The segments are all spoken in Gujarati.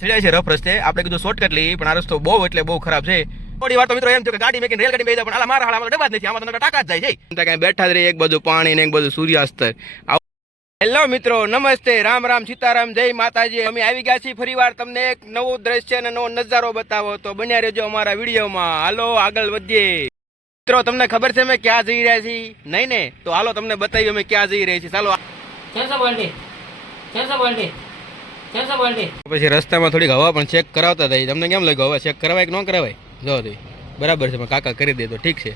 ચડ્યા છે રફ રસ્તે. આપણે કીધું શોર્ટકટ લઈ, પણ આ રસ્તો બહુ એટલે બહુ ખરાબ છે. થોડી વાર તો મિત્રો એમ થયું કે ગાડી મેકીને રેલગાડી બેસી પણ આલા મારા હાલામાં ડબ્બા જ નથી, આમાં તો ટાકા જ જાય છે. કઈ બેઠા જ રહી, એક બાજુ પાણી ને એક બાજુ સૂર્યાસ્ત. હેલો મિત્રો, નમસ્તે, રામ રામ, સીતારામ, જય માતાજી. અમે આવી ગયા છીએ ફરી વાર તમને એક નવું દ્રશ્ય અને નવો નજારો બતાવો. તો બન્યા રહેજો અમારા વિડીયોમાં. હાલો આગળ વધીએ. મિત્રો તમને ખબર છે અમે ક્યાં જઈ રહ્યા છીએ? નહીં ને? તો હાલો તમને બતાવીએ અમે ક્યાં જઈ રહ્યા છીએ. ચાલો. પછી રસ્તામાં થોડીક હવા પણ ચેક કરાવતા હતા. તમને કેમ લાગ્યું? હવા ચેક કરાવાય કે ન કરાવાય? જો બરાબર છે, કાકા કરી દે તો ઠીક છે.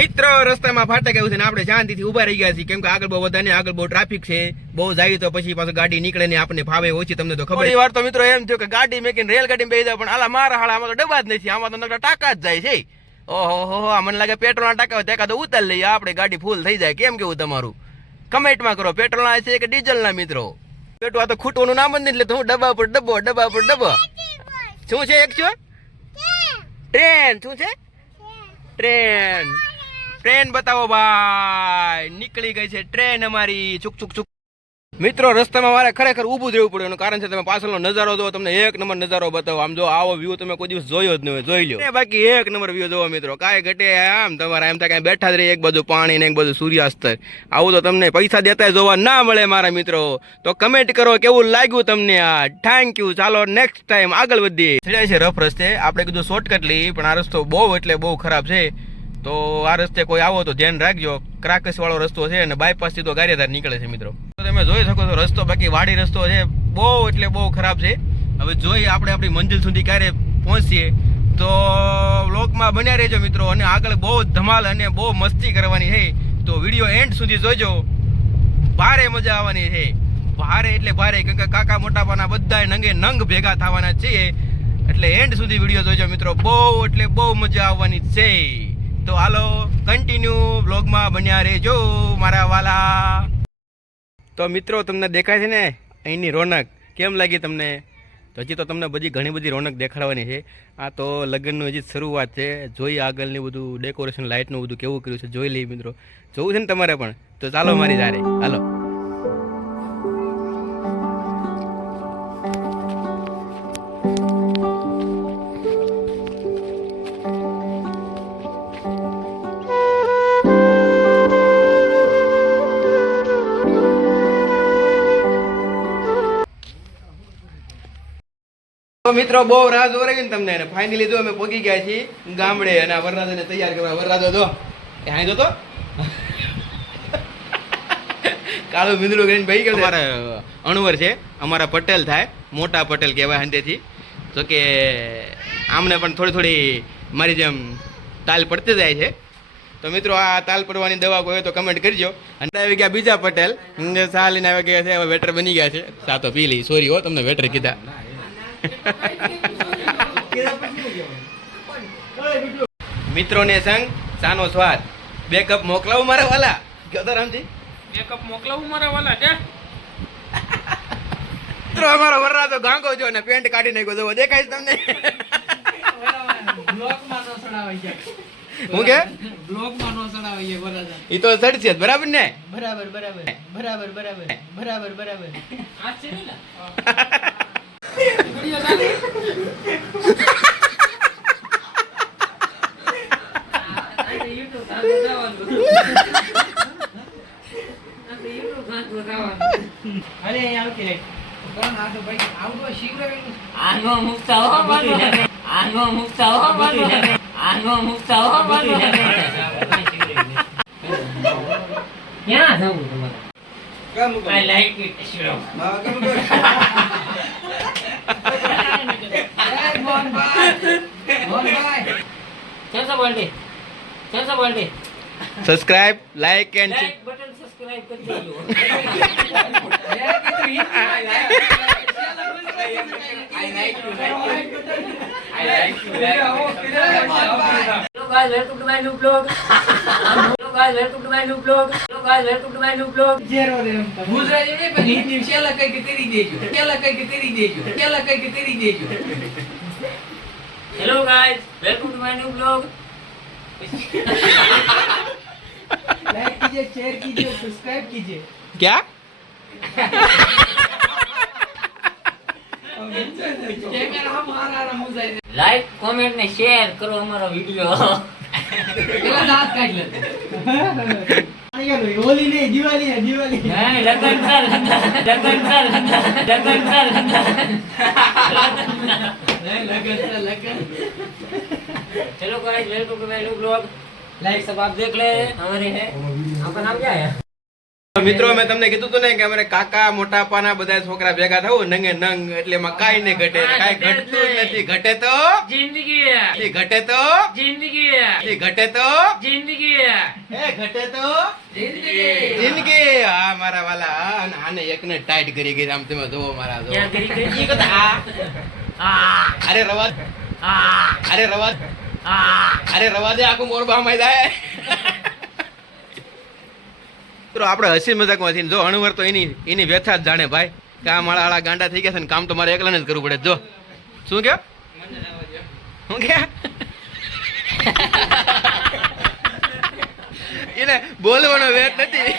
મિત્રો રસ્તામાં ફાટક આવ્યું છે ને આપણે શાંતિથી ઉભા રહી ગયા છીએ, કેમ કે આગળ બહુ બધા ને આગળ બહુ ટ્રાફિક છે. બહુ જાય તો પછી પાછું ગાડી નીકળે ને આપણને ફાવે ઓછી. તમને તો ખબર. વાર તો મિત્રો એમ થયું કે ગાડી મેકીને રેલગાડી બેસી જાવ, પણ આલા મારા હાલામાં તો ડબ્બા જ નથી, આમાં તો ટાકા જ જાય છે. ઓહો, મને લાગે પેટ્રોલના ટાંકા હોય તો એકાદો ઉતાર લઈએ આપણે, ગાડી ફૂલ થઈ જાય. કેમ કેવું તમારું? કમેન્ટમાં કરો, પેટ્રોલના છે કે ડીઝલના મિત્રો. પેટ્રોલ આ તો ખૂટવાનું નામ જ નહીં, એટલે હું ડબ્બા પર ડબ્બો, ડબ્બા પર ડબ્બો. શું છે? એક છો ટ્રેન. શું છે? ટ્રેન. ટ્રેન બતાવો ભાઈ. નીકળી ગઈ છે ટ્રેન અમારી. ચૂક ચૂક ચૂક. મિત્રો રસ્તામાં મારે ખરેખર ઊભું જ રહેવું પડ્યું. એનું કારણ છે તમે પાછળનો નજારો જો, તમને એક નંબર નજારો બતાવો. આમ જો આવો વ્યૂ તમે કોઈ દિવસ જોયો જ ન હોય, જોઈ લો. બાકી એક નંબર વ્યૂ જોવો મિત્રો, કાંઈ ઘટે. આમ તમારે એમ થાય કાંઈ બેઠા જ રહી, એક બાજુ પાણી ને એક બાજુ સૂર્યાસ્ત. આવું તો તમને પૈસા દેતા જોવા ના મળે મારા મિત્રો. તો કમેન્ટ કરો કેવું લાગ્યું તમને આ. Thank you. ચાલો નેક્સ્ટ ટાઈમ આગળ વધીએ. ચડ્યા છે રફ રસ્તે. આપણે કીધું શોર્ટકટ લઈ, પણ આ રસ્તો બહુ એટલે બહુ ખરાબ છે. તો આ રસ્તે કોઈ આવો તો ધ્યાન રાખજો. ક્રાકસ વાળો રસ્તો છે અને બાયપાસ થી તો ગારિયાધાર નીકળે છે મિત્રો. તમે જોઈ શકો છો રસ્તો, બાકી વાડી રસ્તો છે. બહુ એટલે બહુ ખરાબ છે. હવે જોઈએ આપણે આપણી મંજિલ સુધી ક્યારે પહોંચીએ. તો વ્લોગમાં બન્યા રહેજો મિત્રો. અને આગળ બહુ ધમાલ અને બહુ મસ્તી કરવાની છે. તો વિડીયો એન્ડ સુધી જોજો. ભારે મજા આવવાની છે. ભારે એટલે ભારે, કેમ કે કાકા મોટાપાના બધા નંગે નંગ ભેગા થવાના છીએ. એટલે એન્ડ સુધી વિડીયો જોજો મિત્રો. બહુ એટલે બહુ મજા આવવાની છે. તો હાલો કન્ટિન્યુ વ્લોગમાં બન્યા રહેજો મારા વાલા. તો મિત્રો તમને દેખાય છે ને અહીંની રોનક? કેમ લાગી તમને? તો હજી તો તમને બધી ઘણી બધી રોનક દેખાડવાની છે. આ તો લગ્નનું હજી શરૂઆત છે. જોઈ આગળની બધું ડેકોરેશન, લાઇટનું બધું કેવું કર્યું છે જોઈ લઈએ મિત્રો. જોવું છે ને તમારે પણ? તો ચાલો મારી દારે હાલો. મિત્રો બહુ રાહ જોઈ રહી ને તમને. ફાઇનલી જો અમે પહોંચી ગયા છીએ ગામડે. અને આ વરરાજાને તૈયાર કરવા. વરરાજો જો એ હાઈ તો કાળું મીંદડું કરીને ભાઈ ગયો. અમારા અણવર છે, અમારા પટેલ થાય, મોટા પટેલ કહેવાય અંતેથી. તો કે આમને પણ થોડી થોડી મારી જેમ તાલ પડતી જાય છે. તો મિત્રો આ તાલ પડવાની દવા કોઈ તો કમેન્ટ કરજો. અને આવી ગયા બીજા પટેલ, સા લઈને આવી ગયા છે. હવે વેટર બની ગયા છે. સા તો પી લઈ. સોરી હો, તમને વેટર કીધા. મિત્રોને સંગ સાનો સ્વાદ. બે કપ મોકલાવું મારા વાલા. કયો તો રામજી? 2 કપ મોકલાવું મારા વાલા કે? મિત્રો અમારો વરરાજો ગાંગો જો ને પેન્ટ કાઢી નાખ્યો. જો દેખાય છે તમને? બ્લોગમાં નો સડાવાઈ જાય. હું કે બ્લોગમાં નો સડાવાઈ જાય વરરાજા. ઈ તો સડશે બરાબર ને? બરાબર બરાબર બરાબર બરાબર બરાબર બરાબર. આ છે ને વિડિયો ચાલે. અરે યાર કે કોણ આ તો ભાઈ આવડો શીખરે આનો મુક્તા હો બાનો આનો મુક્તા હો બાનો આનો મુક્તા હો બાનો ક્યાં જાવું તમારે? કેમ આઈ લાઈક ઇટ શિરો ના કેમ કે એ મોહન ભાઈ કેસા બોલતે subscribe, like and button subscribe કરી દેજો. I like you. Hello guys, welcome to my new vlog. Hello guys, welcome to my new vlog. Hello guys, welcome to my new vlog. Gujarati ને પણ હિન્દી છેલ્લા કઈક કરી દેજો. Hello guys, welcome to my new vlog. Like कीजिए, शेयर कीजिए, सब्सक्राइब कीजिए. क्या? કેમેરા મારા મુજાઈ દે. લાઈક કોમેન્ટ ને શેર કરો અમારો વિડિયો. પેલા દાંત કાઢ લે. હોલી નહીં, દિવાળી હે, દિવાળી. નહીં, લગન કર, લગન કર, લગન કર, લગન છે લગન. चलो guys welcome to my new blog. Like सब आप देख ले हमारे है. आपका नाम क्या है? મિત્રો મેં તમને કીધું તું ને કે અમારે કાકા મોટાપાના બધા છોકરા ભેગા થવું નંગે નંગ એટલે એમાં કાઈ નહીં ઘટે કાઈ ઘટતું જ નથી ઘટે તો जिंदगी है, ઘટે તો जिंदगी है, ઘટે તો जिंदगी है, ઘટે તો જિંદગી. જિંદગી હા મારા વાલા અને આને એકને ટાઈટ કરી ગઈ આમ તમે જોવો મારા જો क्या करी ઈ કહેતા, અરે રવા आ અરે રવા અરે રવા દે આખું મોરબા માં જાય મિત્રો આપણે હસી મજાકમાં છીએ જો અણવર તો એની વ્યથા જ જાણે ભાઈ કે આ મારા આળા ગાંડા થઈ ગયા છે ને કામ તો મારે એકલાને જ કરવું પડે જો શું કે શું કે એને બોલવાનો વેટ નથી